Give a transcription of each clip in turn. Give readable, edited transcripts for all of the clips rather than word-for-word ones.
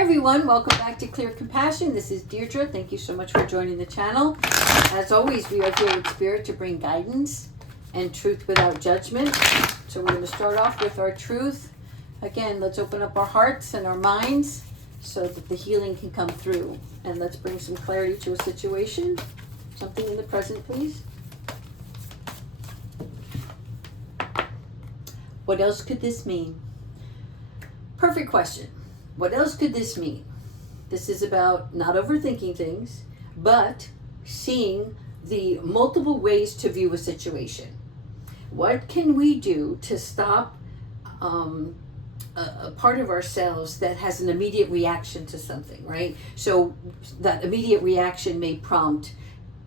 Hi everyone, welcome back to Clear Compassion. This is Deirdre. Thank you so much for joining the channel. As always, we are here with Spirit to bring guidance and truth without judgment. So we're going to start off with our truth. Again, let's open up our hearts and our minds so that the healing can come through. And let's bring some clarity to a situation. Something in the present, please. What else could this mean? Perfect question. What else could this mean? This is about not overthinking things, but seeing the multiple ways to view a situation. What can we do to stop a part of ourselves that has an immediate reaction to something, right? So that immediate reaction may prompt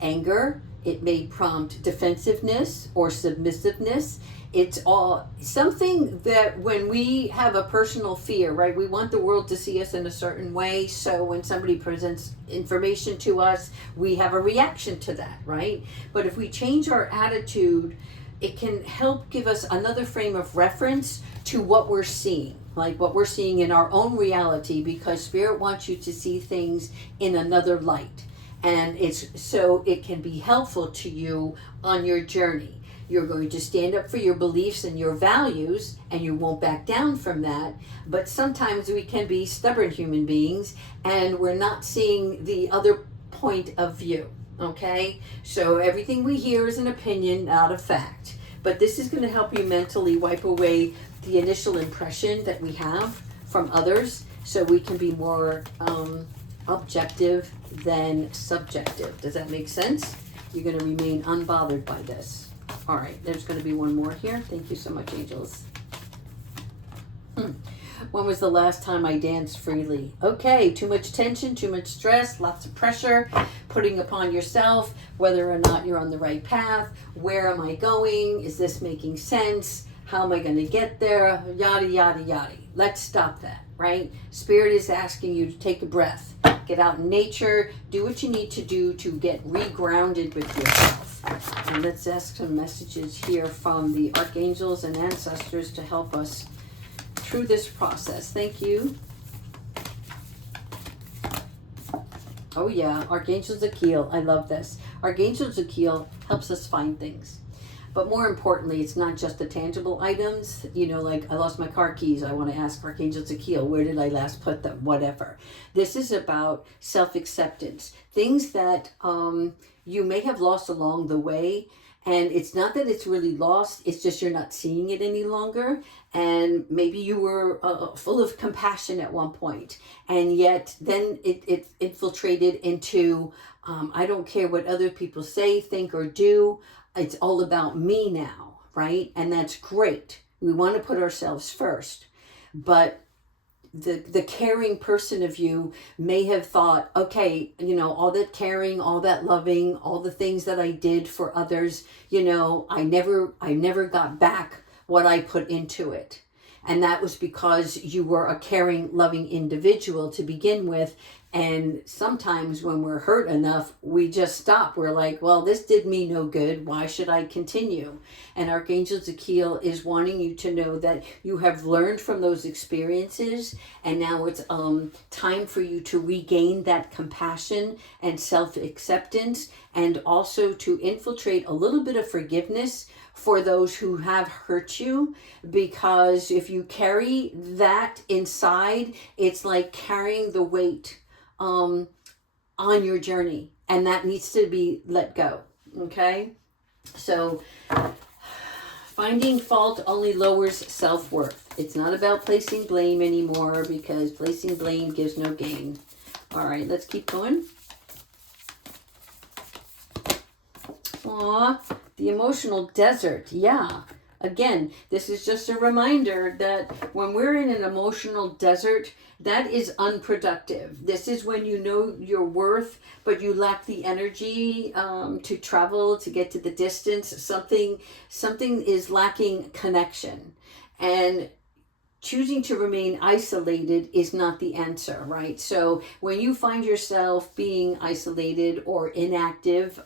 anger, it may prompt defensiveness or submissiveness. It's all something that when we have a personal fear, right? We want the world to see us in a certain way. So when somebody presents information to us, we have a reaction to that, right? But if we change our attitude, it can help give us another frame of reference to what we're seeing, like what we're seeing in our own reality, because Spirit wants you to see things in another light. And it's so it can be helpful to you on your journey. You're going to stand up for your beliefs and your values, and you won't back down from that. But sometimes we can be stubborn human beings, and we're not seeing the other point of view, okay? So everything we hear is an opinion, not a fact. But this is going to help you mentally wipe away the initial impression that we have from others, so we can be more objective than subjective. Does that make sense? You're going to remain unbothered by this. All right, there's going to be one more here. Thank you so much, angels. When was the last time I danced freely? Okay, too much tension, too much stress, lots of pressure, putting upon yourself, whether or not you're on the right path. Where am I going? Is this making sense? How am I going to get there? Yada, yada, yada. Let's stop that, right? Spirit is asking you to take a breath. Get out in nature. Do what you need to do to get regrounded with yourself. And let's ask some messages here from the archangels and ancestors to help us through this process. Thank you. Oh yeah, Archangel Zakiel. I love this. Archangel Zakiel helps us find things. But more importantly, it's not just the tangible items, you know, like I lost my car keys. I want to ask Archangel Zakiel, where did I last put them? Whatever. This is about self-acceptance. Things that you may have lost along the way. And it's not that it's really lost. It's just you're not seeing it any longer. And maybe you were full of compassion at one point. And yet then it infiltrated into, I don't care what other people say, think, or do. It's all about me now, right? And that's great. We want to put ourselves first. But the caring person of you may have thought, okay, you know, all that caring, all that loving, all the things that I did for others, you know, I never got back what I put into it. And that was because you were a caring, loving individual to begin with. And sometimes when we're hurt enough, we just stop. We're like, well, this did me no good. Why should I continue? And Archangel Zakiel is wanting you to know that you have learned from those experiences. And now it's time for you to regain that compassion and self-acceptance, and also to infiltrate a little bit of forgiveness for those who have hurt you. Because if you carry that inside, it's like carrying the weight on your journey, and that needs to be let go. Okay, so finding fault only lowers self-worth. It's not about placing blame anymore, because placing blame gives no gain. All right, let's keep going. Aw, the emotional desert. Yeah. Again, this is just a reminder that when we're in an emotional desert, that is unproductive. This is when you know your worth, but you lack the energy to travel, to get to the distance. Something is lacking connection. And choosing to remain isolated is not the answer, right? So when you find yourself being isolated or inactive,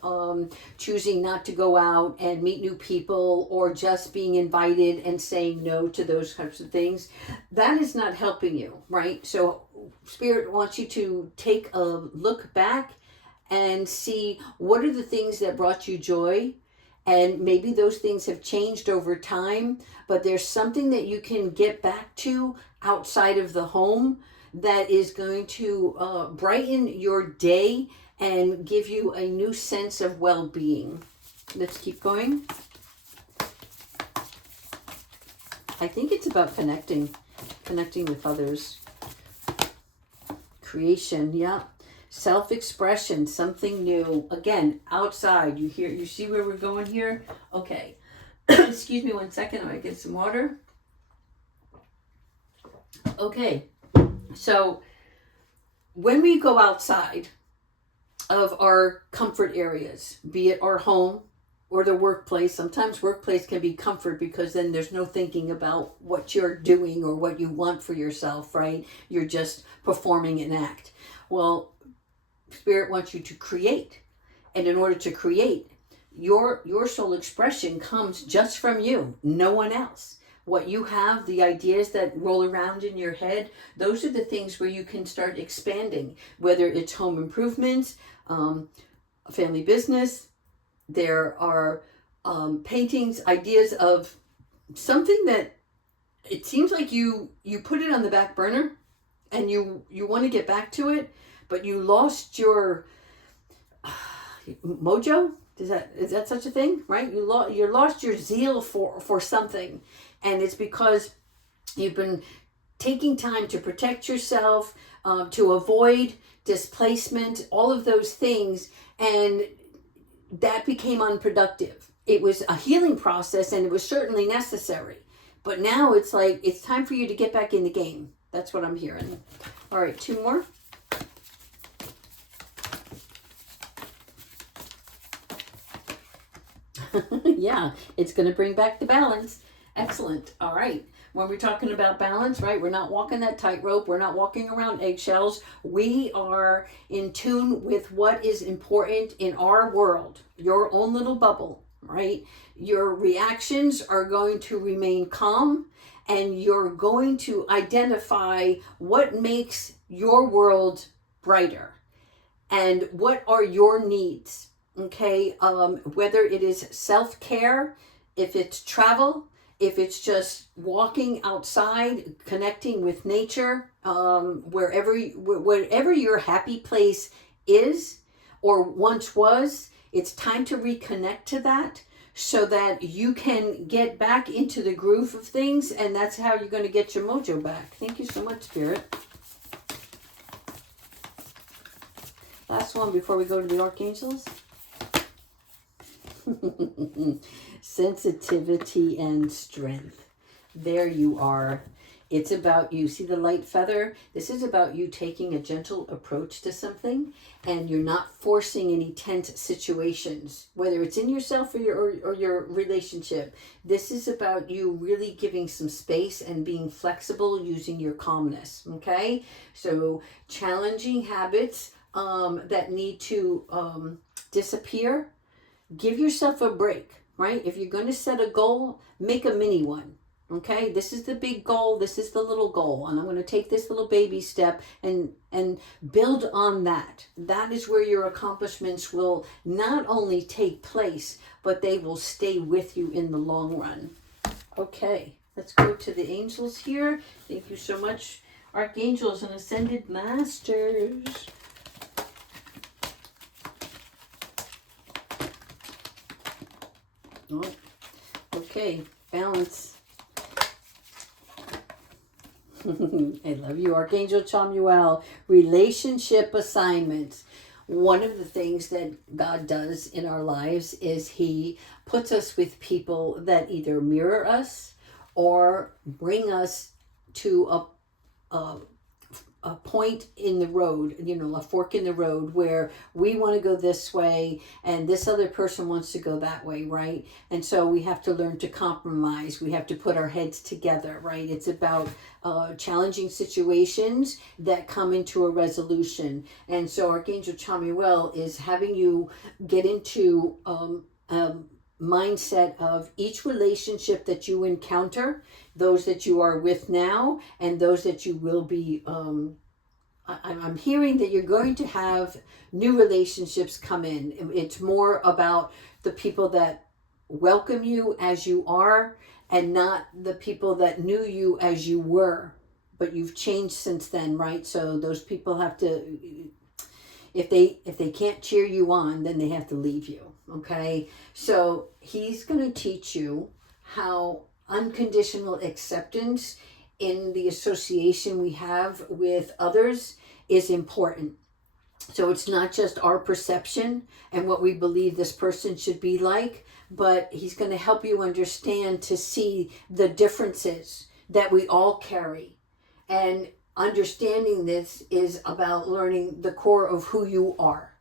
choosing not to go out and meet new people, or just being invited and saying no to those types of things, that is not helping you, right? So Spirit wants you to take a look back and see what are the things that brought you joy. And maybe those things have changed over time, but there's something that you can get back to outside of the home that is going to brighten your day and give you a new sense of well-being. Let's keep going. I think it's about connecting with others. Creation, yeah. Self-expression, something new. Again, outside. You see where we're going here? Okay. Excuse me 1 second. I might get some water. Okay. So when we go outside of our comfort areas, be it our home or the workplace, sometimes workplace can be comfort because then there's no thinking about what you're doing or what you want for yourself, right? You're just performing an act. Well, Spirit wants you to create. And in order to create, your soul expression comes just from you, no one else. What you have, the ideas that roll around in your head, those are the things where you can start expanding, whether it's home improvements, family business. There are paintings, ideas of something that it seems like you put it on the back burner and you want to get back to it, but you lost your mojo. Is that such a thing, right? You lost your zeal for something, and it's because you've been taking time to protect yourself, to avoid displacement, all of those things, and that became unproductive. It was a healing process, and it was certainly necessary. But now it's like it's time for you to get back in the game. That's what I'm hearing. All right, 2 more. Yeah, it's going to bring back the balance. Excellent. All right. When we're talking about balance, right, we're not walking that tightrope. We're not walking around eggshells. We are in tune with what is important in our world, your own little bubble, right? Your reactions are going to remain calm, and you're going to identify what makes your world brighter and what are your needs. Okay, whether it is self-care, if it's travel, if it's just walking outside, connecting with nature, wherever your happy place is or once was, it's time to reconnect to that so that you can get back into the groove of things, and that's how you're going to get your mojo back. Thank you so much, Spirit. Last one before we go to the archangels. Sensitivity and strength. There you are. It's about you. See the light feather? This is about you taking a gentle approach to something, and you're not forcing any tense situations, whether it's in yourself or your relationship. This is about you really giving some space and being flexible using your calmness. Okay? So challenging habits that need to disappear. Give yourself a break, right? If you're going to set a goal, make a mini one. Okay, this is the big goal, this is the little goal, and I'm going to take this little baby step and build on that. That is where your accomplishments will not only take place, but they will stay with you in the long run. Okay, let's go to the angels here. Thank you so much, archangels and ascended masters. Oh, okay, balance. I love you, Archangel Chamuel. Relationship assignments. One of the things that God does in our lives is He puts us with people that either mirror us or bring us to a point in the road, a fork in the road where we want to go this way and this other person wants to go that way, right? And so we have to learn to compromise. We have to put our heads together, right? It's about challenging situations that come into a resolution. And so Archangel Chamuel is having you get into mindset of each relationship that you encounter, those that you are with now and those that you will be I'm hearing that you're going to have new relationships come in. It's more about the people that welcome you as you are, and not the people that knew you as you were, but you've changed since then, right? So those people have to, if they can't cheer you on, then they have to leave you. Okay, so he's going to teach you how unconditional acceptance in the association we have with others is important. So it's not just our perception and what we believe this person should be like, but he's going to help you understand to see the differences that we all carry. And understanding this is about learning the core of who you are,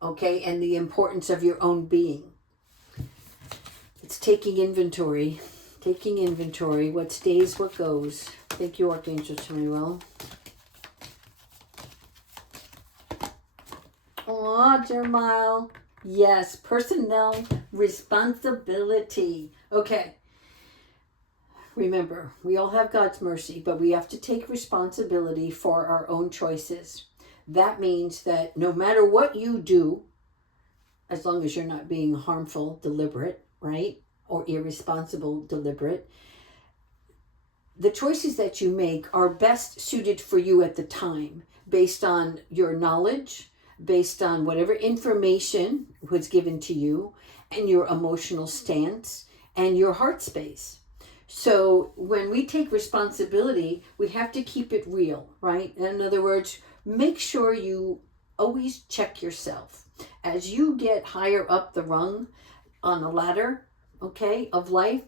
okay, and the importance of your own being. It's taking inventory. Taking inventory. What stays, what goes. Thank you, Archangel Samuel. Oh, Jeremiah. Yes, personnel responsibility. Okay. Remember, we all have God's mercy, but we have to take responsibility for our own choices. That means that no matter what you do, as long as you're not being harmful, deliberate, right? Or irresponsible, deliberate, the choices that you make are best suited for you at the time, based on your knowledge, based on whatever information was given to you, and your emotional stance, and your heart space. So when we take responsibility, we have to keep it real, right? In other words, make sure you always check yourself. As you get higher up the rung on the ladder, okay, of life,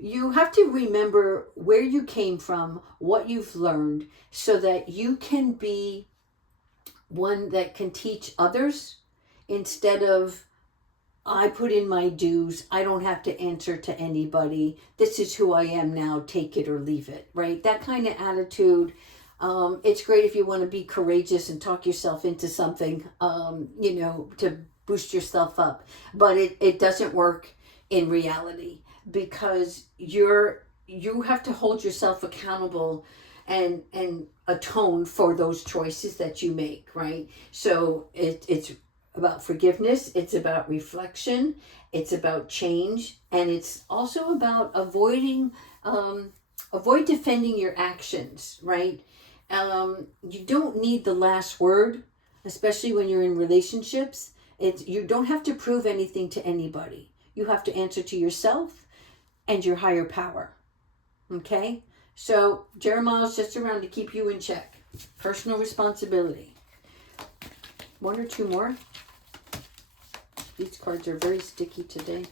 you have to remember where you came from, what you've learned, so that you can be one that can teach others instead of, I put in my dues, I don't have to answer to anybody, this is who I am now, take it or leave it, right? That kind of attitude. It's great if you want to be courageous and talk yourself into something, to boost yourself up, but it doesn't work in reality, because you have to hold yourself accountable and atone for those choices that you make, right? So it's about forgiveness, it's about reflection, it's about change, and it's also about avoid defending your actions, right? You don't need the last word, especially when you're in relationships. You don't have to prove anything to anybody. You have to answer to yourself and your higher power. Okay? So Jeremiah's just around to keep you in check. Personal responsibility. One or two more. These cards are very sticky today.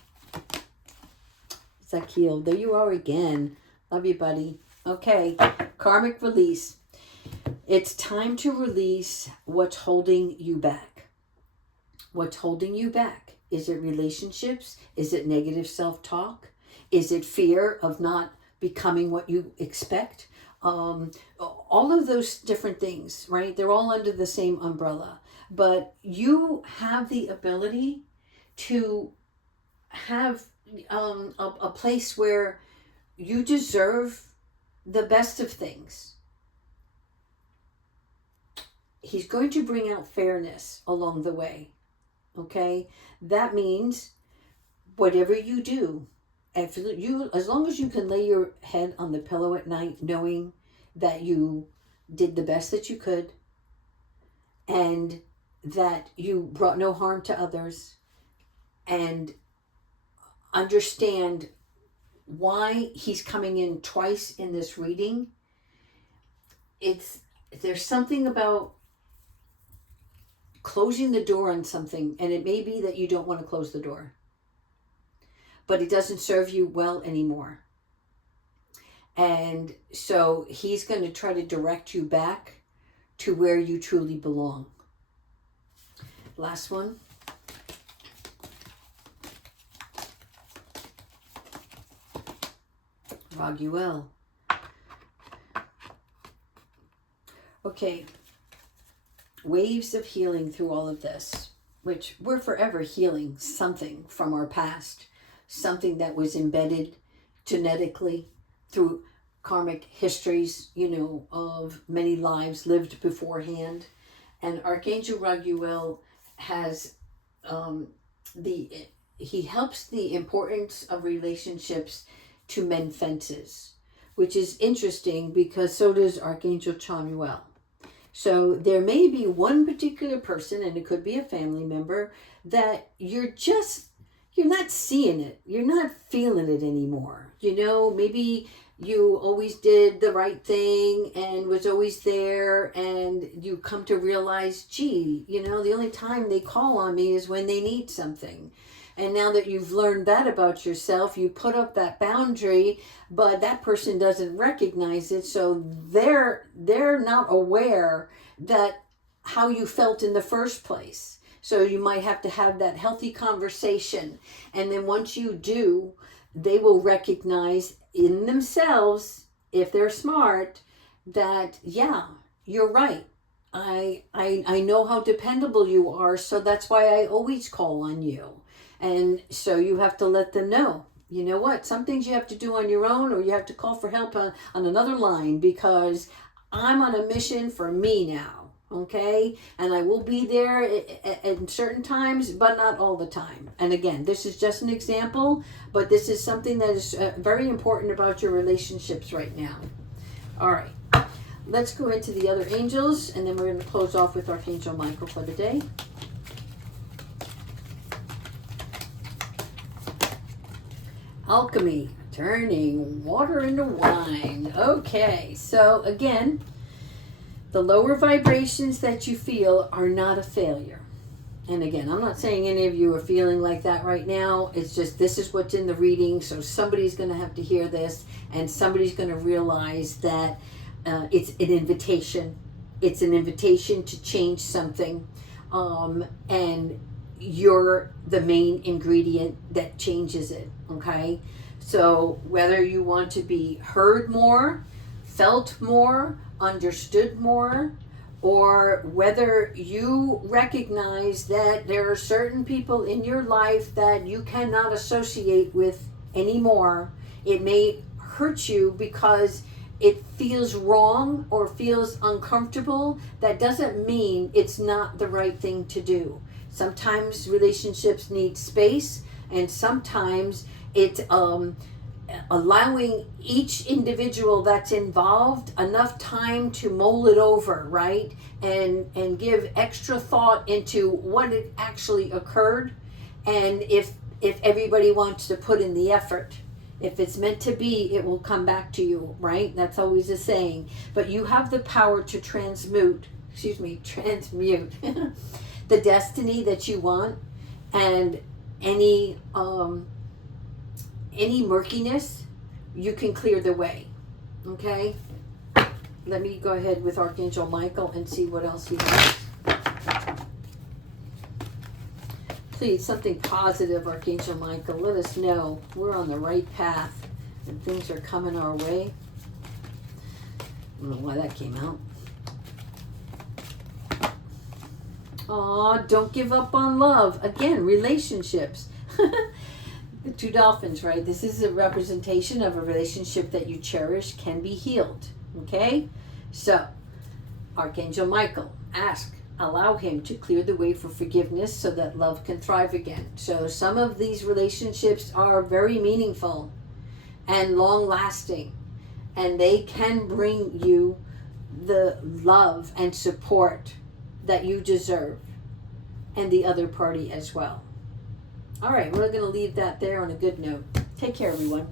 Zakiel, there you are again. Love you, buddy. Okay, karmic release. It's time to release what's holding you back. What's holding you back? Is it relationships? Is it negative self-talk? Is it fear of not becoming what you expect? All of those different things, right? They're all under the same umbrella. But you have the ability to have a place where you deserve the best of things. He's going to bring out fairness along the way. Okay? That means whatever you do, as long as you can lay your head on the pillow at night knowing that you did the best that you could and that you brought no harm to others, and understand why he's coming in twice in this reading. There's something about closing the door on something, and it may be that you don't want to close the door, but it doesn't serve you well anymore. And so he's going to try to direct you back to where you truly belong. Last one. Raguel. Okay. Waves of healing through all of this, which we're forever healing something from our past, something that was embedded genetically through karmic histories, of many lives lived beforehand. And Archangel Raguel has the he helps the importance of relationships to mend fences, which is interesting because so does Archangel Chamuel. So there may be one particular person, and it could be a family member, that you're not seeing it. You're not feeling it anymore. Maybe you always did the right thing and was always there, and you come to realize, gee, the only time they call on me is when they need something. And now that you've learned that about yourself, you put up that boundary, but that person doesn't recognize it, so they're not aware that how you felt in the first place. So you might have to have that healthy conversation. And then once you do, they will recognize in themselves, if they're smart, that, yeah, you're right. I know how dependable you are, so that's why I always call on you. And so you have to let them know, you know what, some things you have to do on your own, or you have to call for help on another line, because I'm on a mission for me now, okay? And I will be there at certain times, but not all the time. And again, this is just an example, but this is something that is very important about your relationships right now. All right, let's go into the other angels, and then we're going to close off with Archangel Michael for the day. Alchemy, turning water into wine. Okay, so again, the lower vibrations that you feel are not a failure. And again, I'm not saying any of you are feeling like that right now. It's just this is what's in the reading, so somebody's going to have to hear this, and somebody's going to realize that it's an invitation. It's an invitation to change something, and you're the main ingredient that changes it, okay? So whether you want to be heard more, felt more, understood more, or whether you recognize that there are certain people in your life that you cannot associate with anymore, it may hurt you because it feels wrong or feels uncomfortable. That doesn't mean it's not the right thing to do. Sometimes relationships need space, and sometimes it's allowing each individual that's involved enough time to mull it over, right? And give extra thought into what it actually occurred, and if everybody wants to put in the effort. If it's meant to be, it will come back to you, right? That's always a saying. But you have the power to transmute the destiny that you want, and any murkiness, you can clear the way. Okay? Let me go ahead with Archangel Michael and see what else he has. Please, something positive, Archangel Michael. Let us know we're on the right path and things are coming our way. I don't know why that came out. Aw, don't give up on love. Again, relationships. The two dolphins, right? This is a representation of a relationship that you cherish can be healed. Okay? So, Archangel Michael, allow him to clear the way for forgiveness so that love can thrive again. So some of these relationships are very meaningful and long-lasting, and they can bring you the love and support that you deserve, and the other party as well. All right, we're going to leave that there on a good note. Take care, everyone.